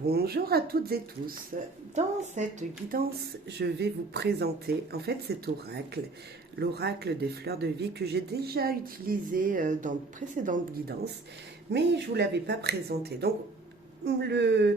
Bonjour à toutes et tous. Dans cette guidance, je vais vous présenter en fait cet oracle, l'oracle des fleurs de vie que j'ai déjà utilisé dans de précédentes guidances, mais je ne vous l'avais pas présenté. Donc, je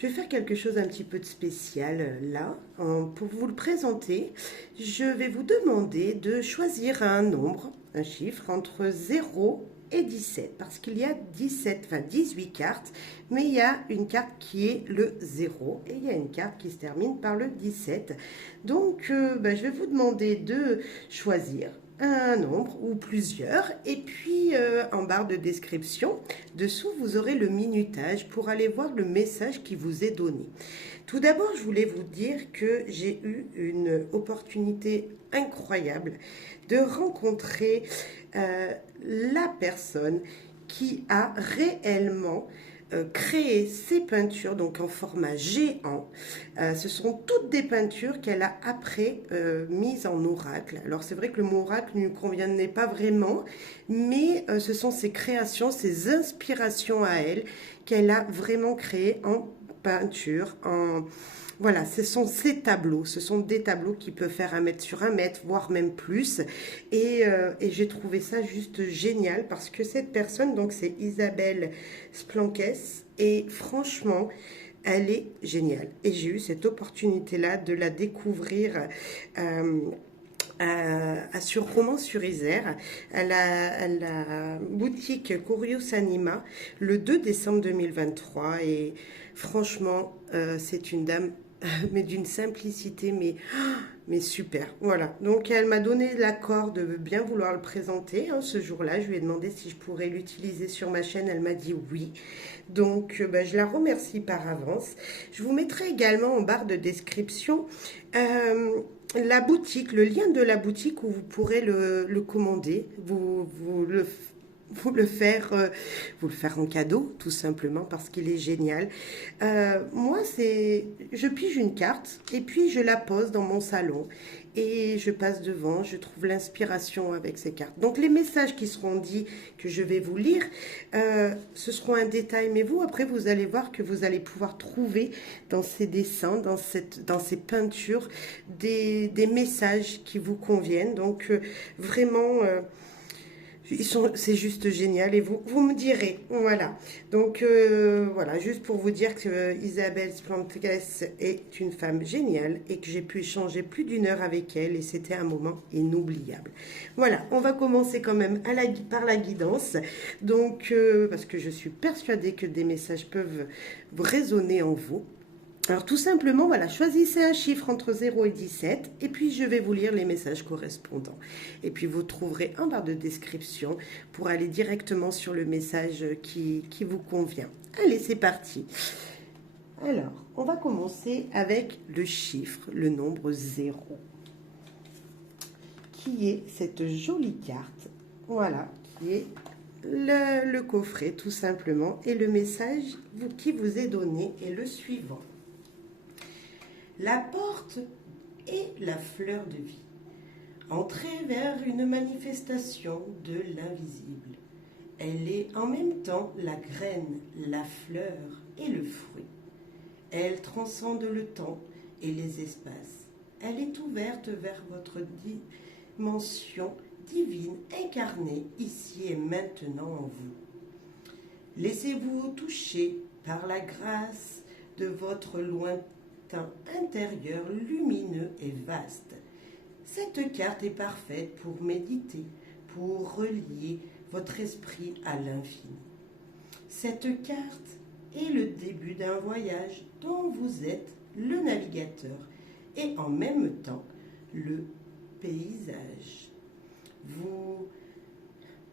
vais faire quelque chose un petit peu de spécial là. Pour vous le présenter, je vais vous demander de choisir un nombre, un chiffre entre 0 et 17, parce qu'il y a 17, enfin 18 cartes, mais il y a une carte qui est le 0 et il y a une carte qui se termine par le 17. Donc, je vais vous demander de choisir un nombre ou plusieurs, et puis en barre de description dessous vous aurez le minutage pour aller voir le message qui vous est donné. Tout d'abord, je voulais vous dire que j'ai eu une opportunité incroyable de rencontrer la personne qui a réellement créé ces peintures, donc en format géant. Ce sont toutes des peintures qu'elle a après mises en oracle. Alors c'est vrai que le mot oracle ne lui convenait pas vraiment, mais ce sont ses créations, ses inspirations à elle qu'elle a vraiment créées en peinture, voilà, ce sont ces tableaux, ce sont des tableaux qui peuvent faire 1 mètre sur 1 mètre, voire même plus. Et j'ai trouvé ça juste génial parce que cette personne, donc c'est Isabelle Splanques, et franchement, elle est géniale. Et j'ai eu cette opportunité-là de la découvrir sur Romans-sur-Isère, à la boutique Curious Anima, le 2 décembre 2023. Et franchement, c'est une dame mais d'une simplicité, mais super. Voilà. Donc elle m'a donné l'accord de bien vouloir le présenter hein, ce jour-là. Je lui ai demandé si je pourrais l'utiliser sur ma chaîne. Elle m'a dit oui. Donc je la remercie par avance. Je vous mettrai également en barre de description la boutique, le lien de la boutique où vous pourrez le commander. Vous le faire en cadeau, tout simplement, parce qu'il est génial. Moi, je pige une carte et puis je la pose dans mon salon et je passe devant, je trouve l'inspiration avec ces cartes. Donc, les messages qui seront dits, que je vais vous lire, ce seront un détail, mais vous, après, vous allez voir que vous allez pouvoir trouver dans ces dessins, dans ces peintures, des messages qui vous conviennent. Donc, vraiment... c'est juste génial et vous me direz, voilà. Donc voilà, juste pour vous dire que Isabelle Splanques est une femme géniale et que j'ai pu échanger plus d'1 heure avec elle et c'était un moment inoubliable. Voilà, on va commencer quand même par la guidance, donc parce que je suis persuadée que des messages peuvent résonner en vous. Alors tout simplement, voilà, choisissez un chiffre entre 0 et 17 et puis je vais vous lire les messages correspondants. Et puis vous trouverez en barre de description pour aller directement sur le message qui vous convient. Allez, c'est parti. Alors, on va commencer avec le chiffre, le nombre 0, qui est cette jolie carte, voilà, qui est le coffret tout simplement. Et le message qui vous est donné est le suivant. La porte est la fleur de vie. Entrez vers une manifestation de l'invisible. Elle est en même temps la graine, la fleur et le fruit. Elle transcende le temps et les espaces. Elle est ouverte vers votre dimension divine incarnée ici et maintenant en vous. Laissez-vous toucher par la grâce de votre lointain intérieur lumineux et vaste. Cette carte est parfaite pour méditer, pour relier votre esprit à l'infini. Cette carte est le début d'un voyage dont vous êtes le navigateur et en même temps le paysage. Vous,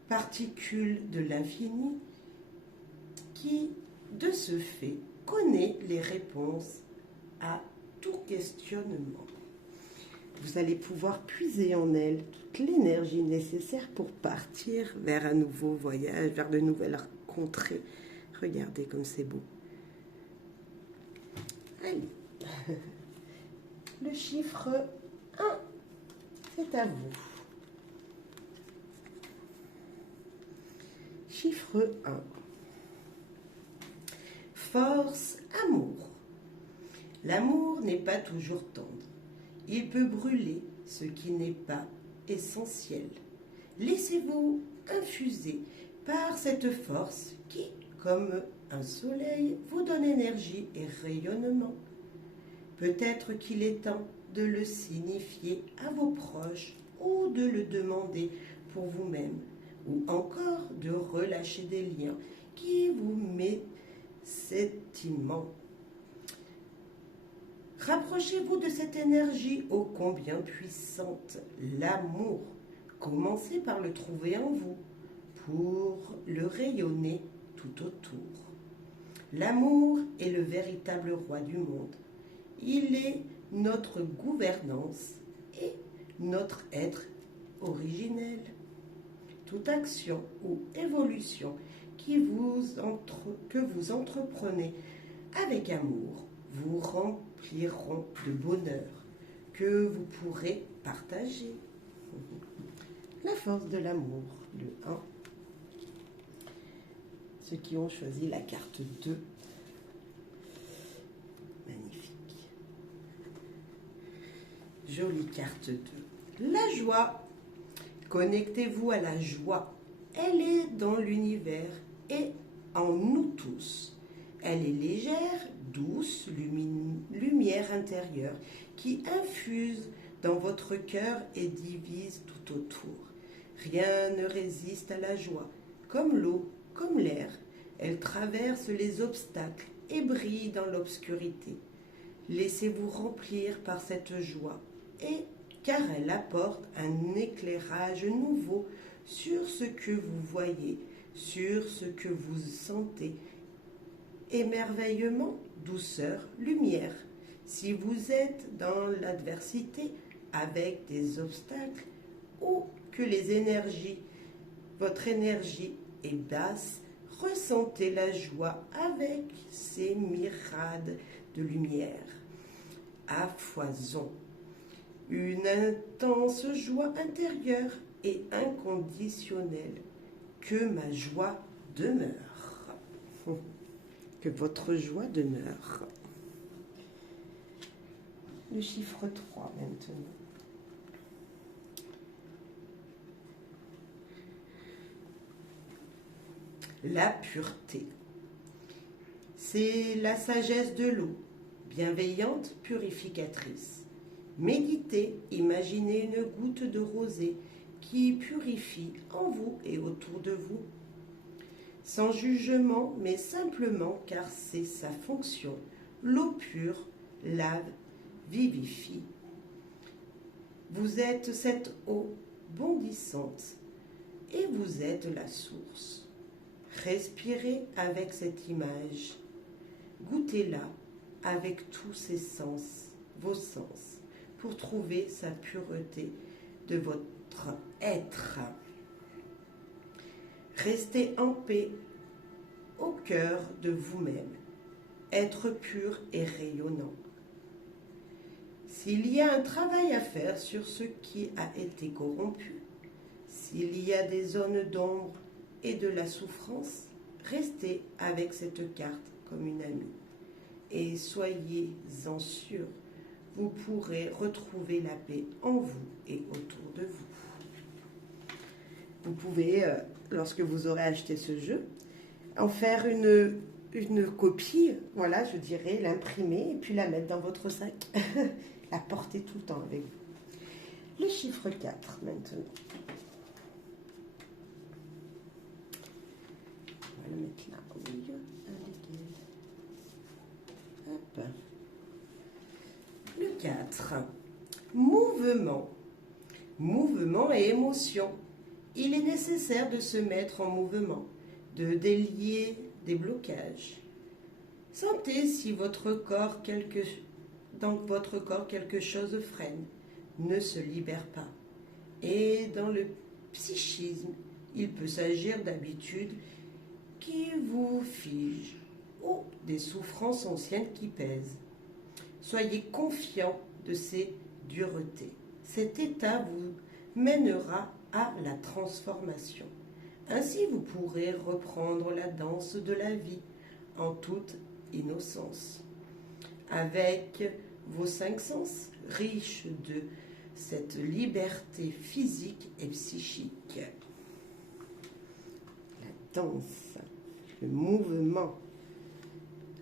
particules de l'infini, qui, de ce fait, connaît les réponses à tout questionnement. Vous allez pouvoir puiser en elle toute l'énergie nécessaire pour partir vers un nouveau voyage, vers de nouvelles contrées. Regardez comme c'est beau. Allez. Le chiffre 1, c'est à vous. Chiffre 1. Force Amour. L'amour n'est pas toujours tendre. Il peut brûler ce qui n'est pas essentiel. Laissez-vous infuser par cette force qui, comme un soleil, vous donne énergie et rayonnement. Peut-être qu'il est temps de le signifier à vos proches ou de le demander pour vous-même, ou encore de relâcher des liens qui vous mettent sentiment. Rapprochez-vous de cette énergie ô combien puissante, l'amour. Commencez par le trouver en vous pour le rayonner tout autour. L'amour est le véritable roi du monde. Il est notre gouvernance et notre être originel. Toute action ou évolution que vous entreprenez avec amour vous rempliront de bonheur que vous pourrez partager. La force de l'amour, le 1. Ceux qui ont choisi la carte 2. Magnifique. Jolie carte 2. La joie. Connectez-vous à la joie. Elle est dans l'univers et en nous tous. Elle est légère, douce, lumière intérieure qui infuse dans votre cœur et divise tout autour. Rien ne résiste à la joie. Comme l'eau, comme l'air, elle traverse les obstacles et brille dans l'obscurité. Laissez-vous remplir par cette joie, et car elle apporte un éclairage nouveau sur ce que vous voyez, sur ce que vous sentez. Émerveillement, douceur, lumière. Si vous êtes dans l'adversité avec des obstacles ou que votre énergie est basse, ressentez la joie avec ces myriades de lumière à foison. Une intense joie intérieure et inconditionnelle. Que ma joie demeure. Que votre joie demeure. Le chiffre 3 maintenant. La pureté. C'est la sagesse de l'eau, bienveillante, purificatrice. Méditez, imaginez une goutte de rosée qui purifie en vous et autour de vous. Sans jugement, mais simplement car c'est sa fonction. L'eau pure lave, vivifie. Vous êtes cette eau bondissante et vous êtes la source. Respirez avec cette image. Goûtez-la avec tous ses sens, vos sens, pour trouver sa pureté de votre être. Restez en paix au cœur de vous-même. Être pur et rayonnant. S'il y a un travail à faire sur ce qui a été corrompu, s'il y a des zones d'ombre et de la souffrance, restez avec cette carte comme une amie. Et soyez-en sûrs, vous pourrez retrouver la paix en vous et autour de vous. Vous pouvez, lorsque vous aurez acheté ce jeu, en faire une copie, voilà, je dirais, l'imprimer et puis la mettre dans votre sac. La porter tout le temps avec vous. Le chiffre 4 maintenant. On va le mettre là au milieu. Hop. Le 4. Mouvement. Mouvement et émotion. Il est nécessaire de se mettre en mouvement, de délier des blocages. Sentez si dans votre corps quelque chose freine, ne se libère pas. Et dans le psychisme, il peut s'agir d'habitudes qui vous figent ou des souffrances anciennes qui pèsent. Soyez confiant de ces duretés. Cet état vous mènera à la transformation. Ainsi, vous pourrez reprendre la danse de la vie en toute innocence. Avec vos 5 sens, riches de cette liberté physique et psychique. La danse, le mouvement.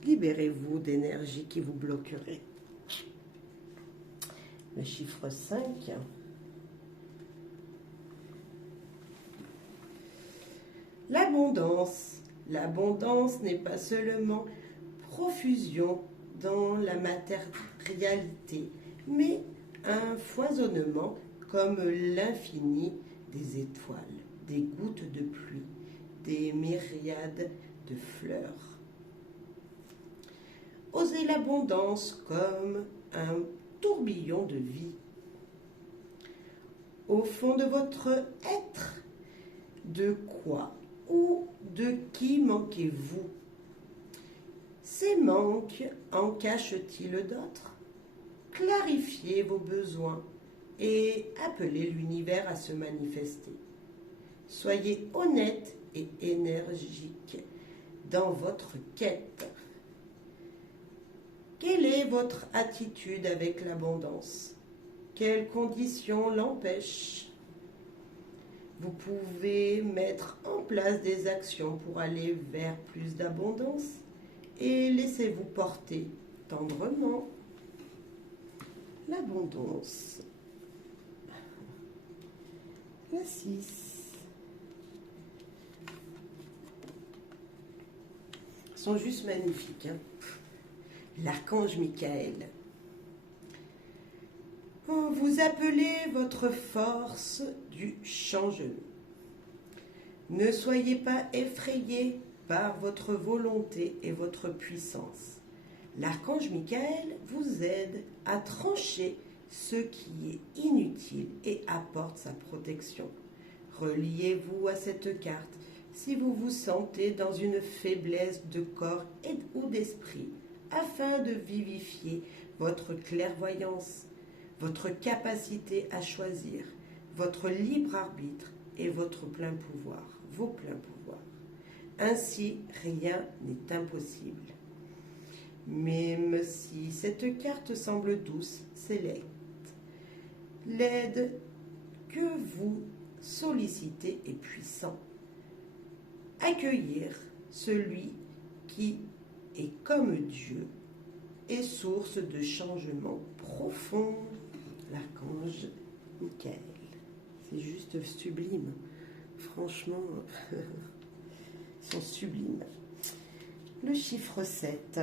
Libérez-vous d'énergie qui vous bloquerait. Le chiffre 5. L'abondance. L'abondance n'est pas seulement profusion dans la matérialité, mais un foisonnement comme l'infini des étoiles, des gouttes de pluie, des myriades de fleurs. Osez l'abondance comme un tourbillon de vie. Au fond de votre être, de quoi ou de qui manquez-vous? Ces manques en cachent-ils d'autres? Clarifiez vos besoins et appelez l'univers à se manifester. Soyez honnête et énergique dans votre quête. Quelle est votre attitude avec l'abondance? Quelles conditions l'empêchent? Vous pouvez mettre en place des actions pour aller vers plus d'abondance et laissez-vous porter tendrement. L'abondance. La 6. Ils sont juste magnifiques, hein. L'archange Michael. Vous appelez votre force du changement. Ne soyez pas effrayés par votre volonté et votre puissance. L'archange Michael vous aide à trancher ce qui est inutile et apporte sa protection. Reliez-vous à cette carte si vous vous sentez dans une faiblesse de corps ou d'esprit, afin de vivifier votre clairvoyance, votre capacité à choisir, votre libre arbitre et votre plein pouvoir, vos pleins pouvoirs. Ainsi, rien n'est impossible. Même si cette carte semble douce, sélecte, l'aide que vous sollicitez est puissant. Accueillir celui qui est comme Dieu est source de changement profond. L'archange Michael. C'est juste sublime. Franchement, ils sont sublimes. Le chiffre 7.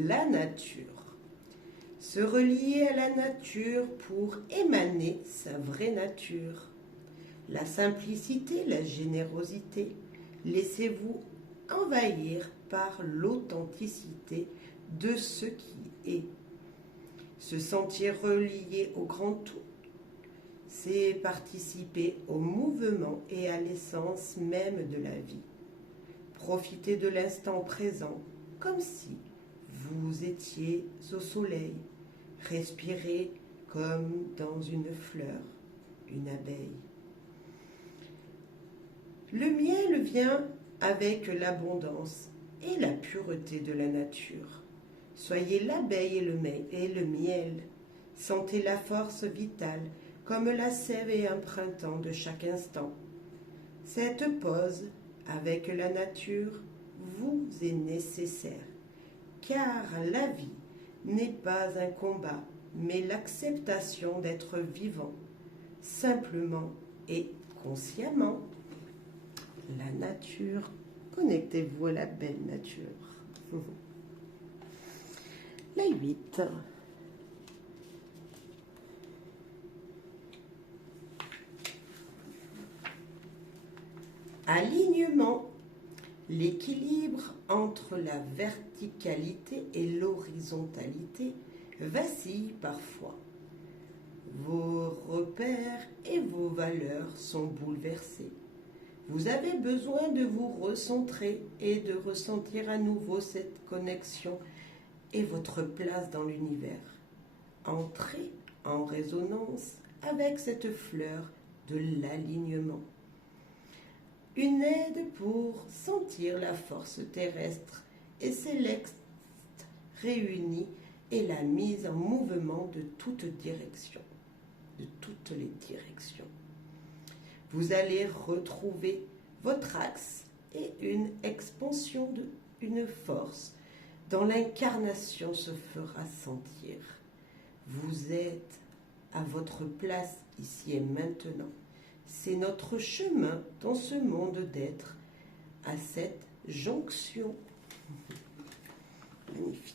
La nature. Se relier à la nature pour émaner sa vraie nature. La simplicité, la générosité. Laissez-vous envahir par l'authenticité de ce qui est. Se sentir relié au grand tout, c'est participer au mouvement et à l'essence même de la vie. Profitez de l'instant présent comme si vous étiez au soleil. Respirez comme dans une fleur, une abeille. Le miel vient avec l'abondance et la pureté de la nature. Soyez l'abeille et le miel. Sentez la force vitale comme la sève et un printemps de chaque instant. Cette pause avec la nature vous est nécessaire, car la vie n'est pas un combat, mais l'acceptation d'être vivant, simplement et consciemment. La nature, connectez-vous à la belle nature. La 8. Alignement. L'équilibre entre la verticalité et l'horizontalité vacille parfois. Vos repères et vos valeurs sont bouleversés. Vous avez besoin de vous recentrer et de ressentir à nouveau cette connexion et votre place dans l'univers. Entrez en résonance avec cette fleur de l'alignement. une aide pour sentir la force terrestre et céleste réunie et la mise en mouvement de toutes directions, de toutes les directions. Vous allez retrouver votre axe et une expansion une force dont l'incarnation se fera sentir. Vous êtes à votre place ici et maintenant. C'est notre chemin dans ce monde d'être, à cette jonction. Magnifique.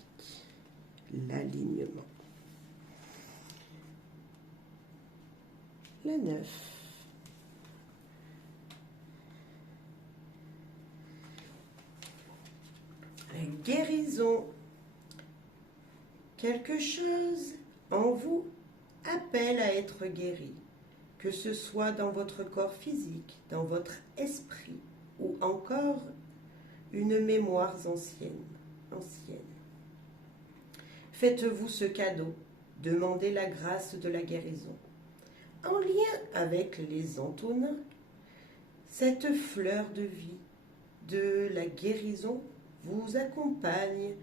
L'alignement. La 9. La guérison. Quelque chose en vous appelle à être guéri, que ce soit dans votre corps physique, dans votre esprit ou encore une mémoire ancienne. Faites-vous ce cadeau, demandez la grâce de la guérison. En lien avec les Antonins, cette fleur de vie de la guérison vous accompagne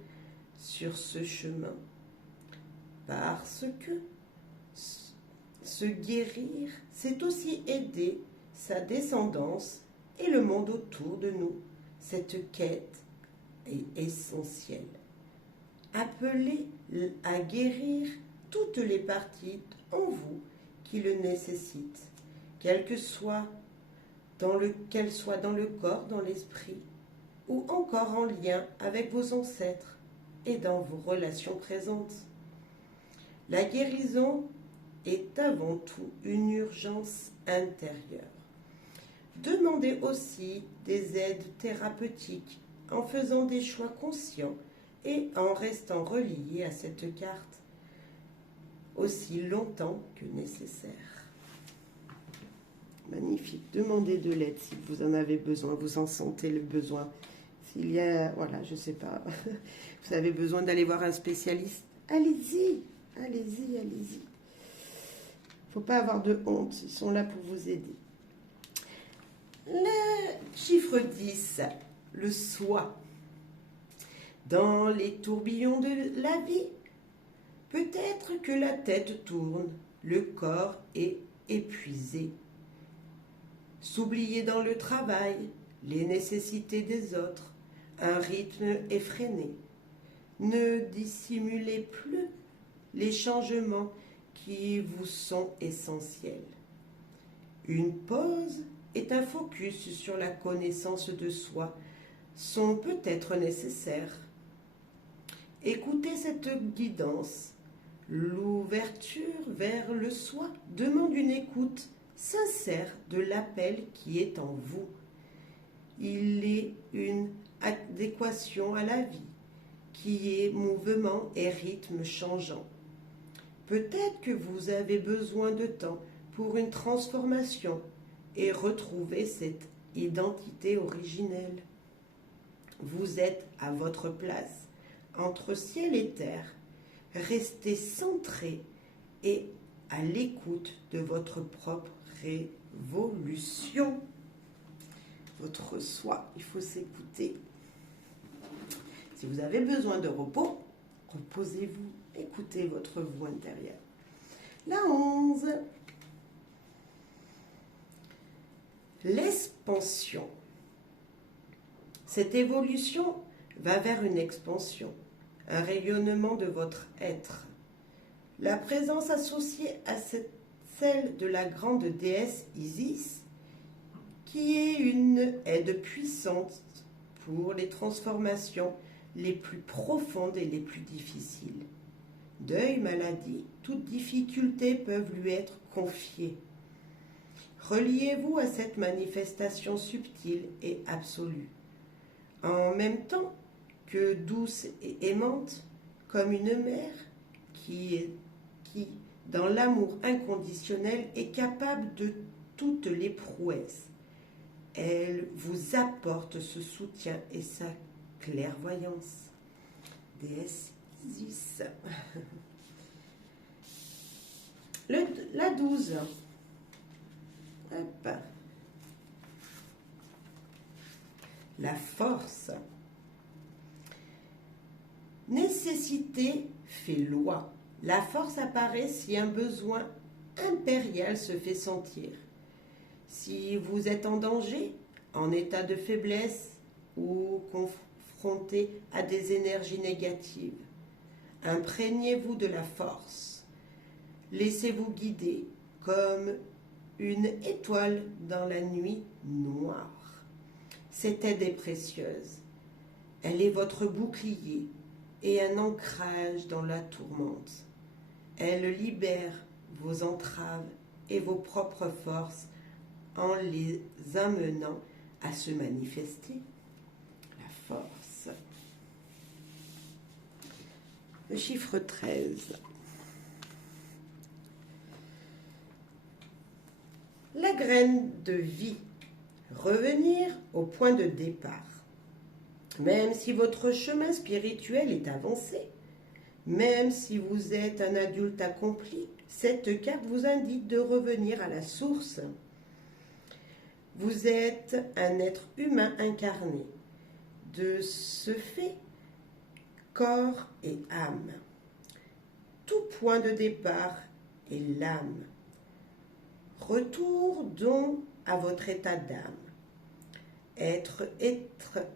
sur ce chemin. Parce que se guérir, c'est aussi aider sa descendance et le monde autour de nous. Cette quête est essentielle. Appelez à guérir toutes les parties en vous qui le nécessitent, qu'elles soient dans le corps, dans l'esprit, ou encore en lien avec vos ancêtres et dans vos relations présentes. La guérison est avant tout une urgence intérieure. Demandez aussi des aides thérapeutiques en faisant des choix conscients et en restant relié à cette carte aussi longtemps que nécessaire. Magnifique. Demandez de l'aide si vous en avez besoin, vous en sentez le besoin. S'il y a, voilà, je sais pas, vous avez besoin d'aller voir un spécialiste, allez-y, allez-y, allez-y. Il ne faut pas avoir de honte, ils sont là pour vous aider. Le chiffre 10, le soi. Dans les tourbillons de la vie, peut-être que la tête tourne, le corps est épuisé. S'oublier dans le travail, les nécessités des autres, un rythme effréné. Ne dissimulez plus les changements qui vous sont essentiels. Une pause et un focus sur la connaissance de soi sont peut-être nécessaires. Écoutez cette guidance. L'ouverture vers le soi demande une écoute sincère de l'appel qui est en vous. Il est une adéquation à la vie, qui est mouvement et rythme changeant. Peut-être que vous avez besoin de temps pour une transformation et retrouver cette identité originelle. Vous êtes à votre place, entre ciel et terre. Restez centré et à l'écoute de votre propre révolution. Votre soi, il faut s'écouter. Si vous avez besoin de repos, reposez-vous, écoutez votre voix intérieure. La 11. L'expansion. Cette évolution va vers une expansion, un rayonnement de votre être. La présence associée à celle de la grande déesse Isis, qui est une aide puissante pour les transformations les plus profondes et les plus difficiles. Deuil, maladie, toutes difficultés peuvent lui être confiées. Reliez-vous à cette manifestation subtile et absolue, en même temps que douce et aimante, comme une mère qui, dans l'amour inconditionnel, est capable de toutes les prouesses. Elle vous apporte ce soutien et sa clairvoyance. Déesse Isis. La 12. Hop. la force. Nécessité fait loi. La force apparaît si un besoin impérial se fait sentir. Si vous êtes en danger, en état de faiblesse ou confronté à des énergies négatives, imprégnez-vous de la force. Laissez-vous guider comme une étoile dans la nuit noire. Cette aide est précieuse. Elle est votre bouclier et un ancrage dans la tourmente. Elle libère vos entraves et vos propres forces en les amenant à se manifester. La force. Le chiffre 13. La graine de vie. Revenir au point de départ. Même si votre chemin spirituel est avancé, même si vous êtes un adulte accompli, cette carte vous indique de revenir à la source. Vous êtes un être humain incarné. De ce fait, corps et âme. Tout point de départ est l'âme. Retour donc à votre état d'âme.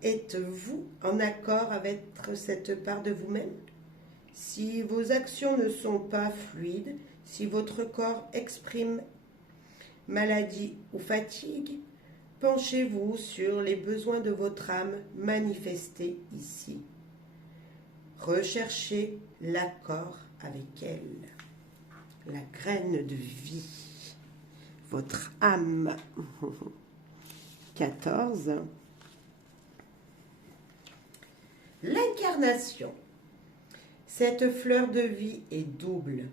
Êtes-vous en accord avec cette part de vous-même? Si vos actions ne sont pas fluides, si votre corps exprime maladie ou fatigue, penchez-vous sur les besoins de votre âme manifestés ici. Recherchez l'accord avec elle, la graine de vie, votre âme. 14. L'incarnation. Cette fleur de vie est double.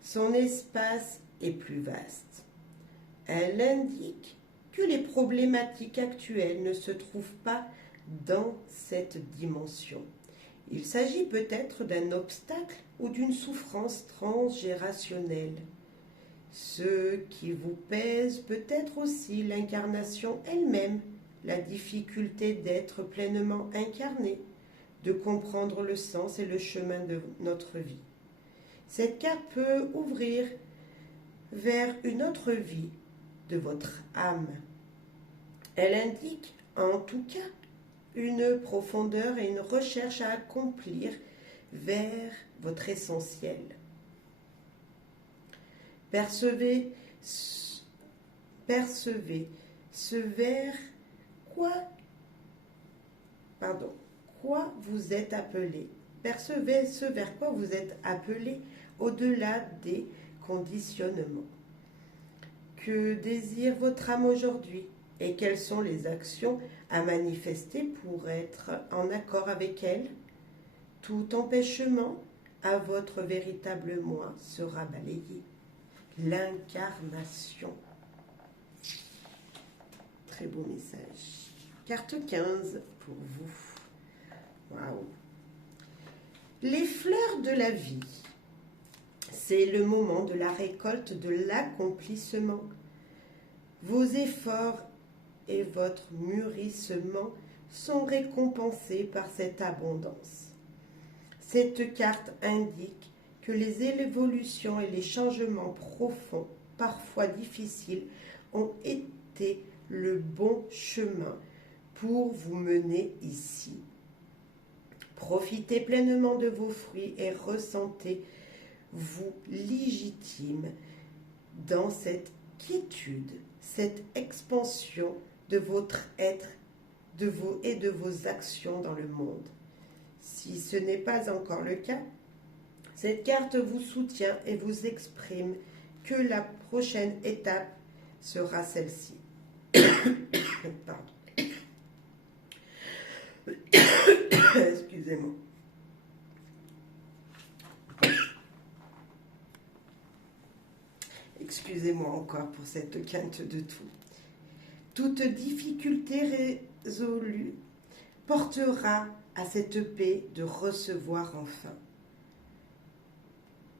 Son espace est plus vaste. Elle indique que les problématiques actuelles ne se trouvent pas dans cette dimension. Il s'agit peut-être d'un obstacle ou d'une souffrance transgénérationnelle. Ce qui vous pèse peut être aussi l'incarnation elle-même, la difficulté d'être pleinement incarné, de comprendre le sens et le chemin de notre vie. Cette carte peut ouvrir vers une autre vie de votre âme. Elle indique en tout cas une profondeur et une recherche à accomplir vers votre essentiel. Percevez ce vers quoi vous êtes appelé. Percevez ce vers quoi vous êtes appelé au-delà des conditionnements. Que désire votre âme aujourd'hui et quelles sont les actions à manifester pour être en accord avec elle? Tout empêchement à votre véritable moi sera balayé. L'incarnation. Très beau message. Carte 15 pour vous. Waouh. Les fleurs de la vie. C'est le moment de la récolte, de l'accomplissement. Vos efforts et votre mûrissement sont récompensés par cette abondance. Cette carte indique que les évolutions et les changements profonds, parfois difficiles, ont été le bon chemin pour vous mener ici. Profitez pleinement de vos fruits et ressentez-vous légitime dans cette quiétude, cette expansion de votre être et de vos actions dans le monde. Si ce n'est pas encore le cas, cette carte vous soutient et vous exprime que la prochaine étape sera celle-ci. Pardon. Excusez-moi. Excusez-moi encore pour cette quinte de tout. Toute difficulté résolue portera à cette paix de recevoir enfin.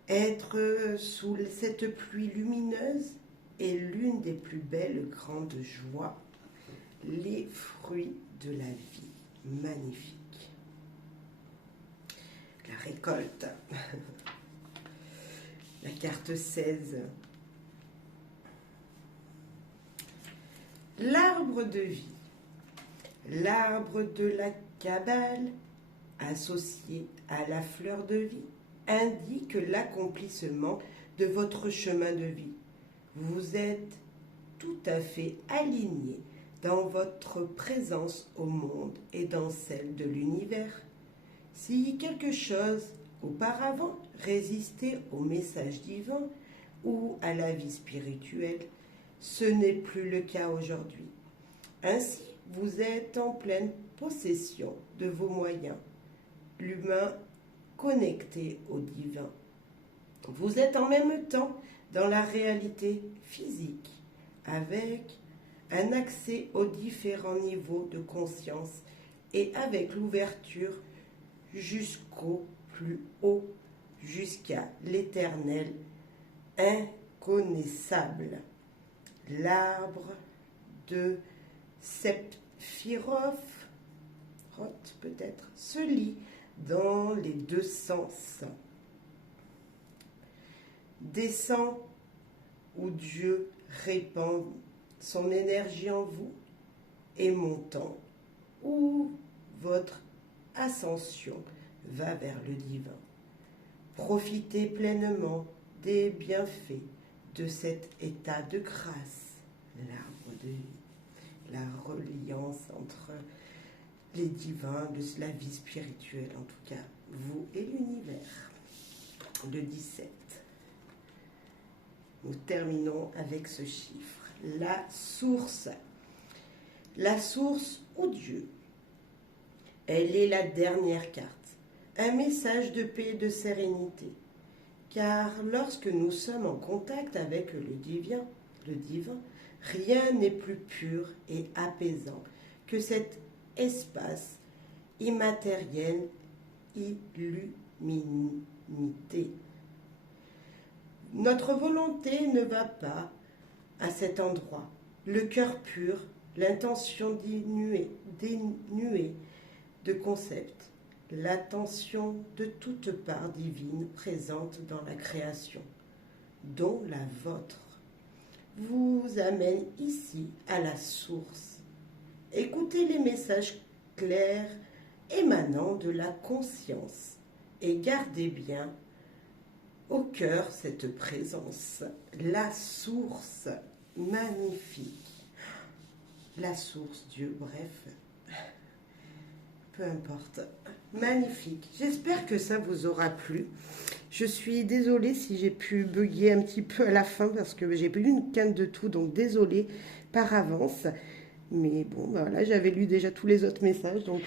Être sous cette pluie lumineuse est l'une des plus belles grandes joies. Les fruits. fruits de la vie. Magnifique. La récolte. La carte 16. L'arbre de vie. L'arbre de la Kabbale, associé à la fleur de vie, indique l'accomplissement de votre chemin de vie. Vous êtes tout à fait aligné dans votre présence au monde et dans celle de l'univers. Si quelque chose auparavant résistait au message divin ou à la vie spirituelle, ce n'est plus le cas aujourd'hui. Ainsi, vous êtes en pleine possession de vos moyens, l'humain connecté au divin. Vous êtes en même temps dans la réalité physique, avec un accès aux différents niveaux de conscience et avec l'ouverture jusqu'au plus haut, jusqu'à l'éternel inconnaissable. L'arbre de Sephiroth, peut-être, se lit dans les deux sens. Descend où Dieu répand son énergie en vous et montant où votre ascension va vers le divin. Profitez pleinement des bienfaits de cet état de grâce, l'arbre de vie, la reliance entre les divins, la vie spirituelle, en tout cas, vous et l'univers. Le 17. Nous terminons avec ce chiffre. La source. La source ou Dieu. Elle est la dernière carte. Un message de paix et de sérénité. Car lorsque nous sommes en contact avec le divin, rien n'est plus pur et apaisant que cet espace immatériel, illuminité. Notre volonté ne va pas à cet endroit. Le cœur pur, l'intention dénuée de concept, l'attention de toute part divine présente dans la création, dont la vôtre, vous amène ici à la source. Écoutez les messages clairs émanant de la conscience et gardez bien au cœur cette présence, la source magnifique, la source, Dieu, bref, peu importe, magnifique. J'espère que ça vous aura plu. Je suis désolée si j'ai pu bugger un petit peu à la fin parce que j'ai bu une canne de tout, donc désolée par avance. Mais bon, voilà, j'avais lu déjà tous les autres messages, donc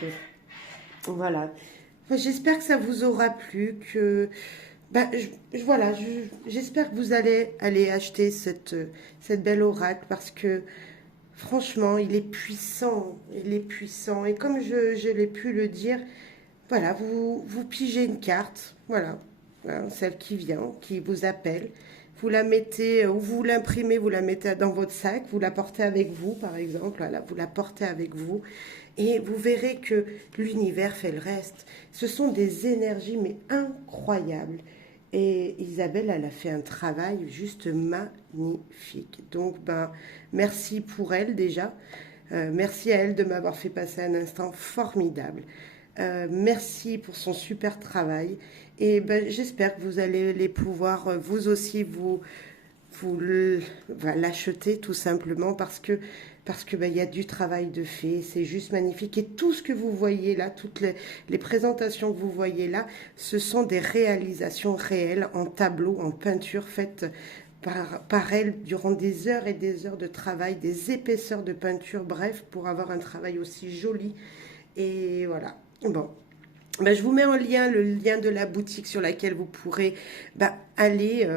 voilà. Enfin, j'espère que ça vous aura plu, que voilà, j'espère que vous allez aller acheter cette belle oracle parce que franchement, il est puissant, et comme je l'ai pu le dire, voilà, vous pigez une carte, voilà, celle qui vient, qui vous appelle, vous la mettez, ou vous l'imprimez, vous la mettez dans votre sac, vous la portez avec vous, par exemple, voilà, vous la portez avec vous, et vous verrez que l'univers fait le reste. Ce sont des énergies, mais incroyables. Et Isabelle, elle a fait un travail juste magnifique. Donc, merci pour elle déjà. Merci à elle de m'avoir fait passer un instant formidable. Merci pour son super travail. Et j'espère que vous allez les pouvoir, vous aussi, l'acheter tout simplement parce que il y a du travail de fait, c'est juste magnifique. Et tout ce que vous voyez là, toutes les présentations que vous voyez là, ce sont des réalisations réelles en tableau, en peinture, faites par elle durant des heures et des heures de travail, des épaisseurs de peinture, bref, pour avoir un travail aussi joli. Et voilà. Bon. Je vous mets en lien le lien de la boutique sur laquelle vous pourrez allez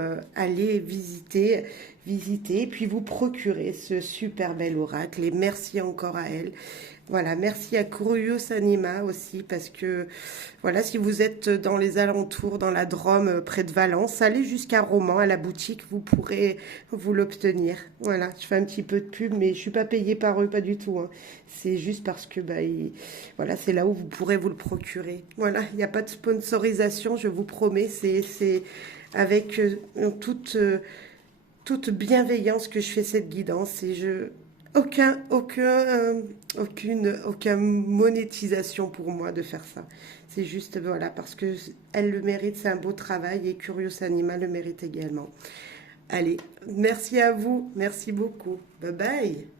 visiter et puis vous procurer ce super bel oracle. Et merci encore à elle. Voilà, merci à Curious Anima aussi parce que voilà, si vous êtes dans les alentours, dans la Drôme, près de Valence, allez jusqu'à Romans à la boutique, vous pourrez vous l'obtenir. Voilà, je fais un petit peu de pub, mais je suis pas payée par eux, pas du tout, hein. C'est juste parce que voilà, c'est là où vous pourrez vous le procurer. Voilà, il n'y a pas de sponsorisation, je vous promets, c'est avec toute bienveillance que je fais cette guidance et aucune monétisation pour moi de faire ça. C'est juste, voilà, parce que elle le mérite, c'est un beau travail et Curious Animal le mérite également. Allez, merci à vous, merci beaucoup. Bye bye.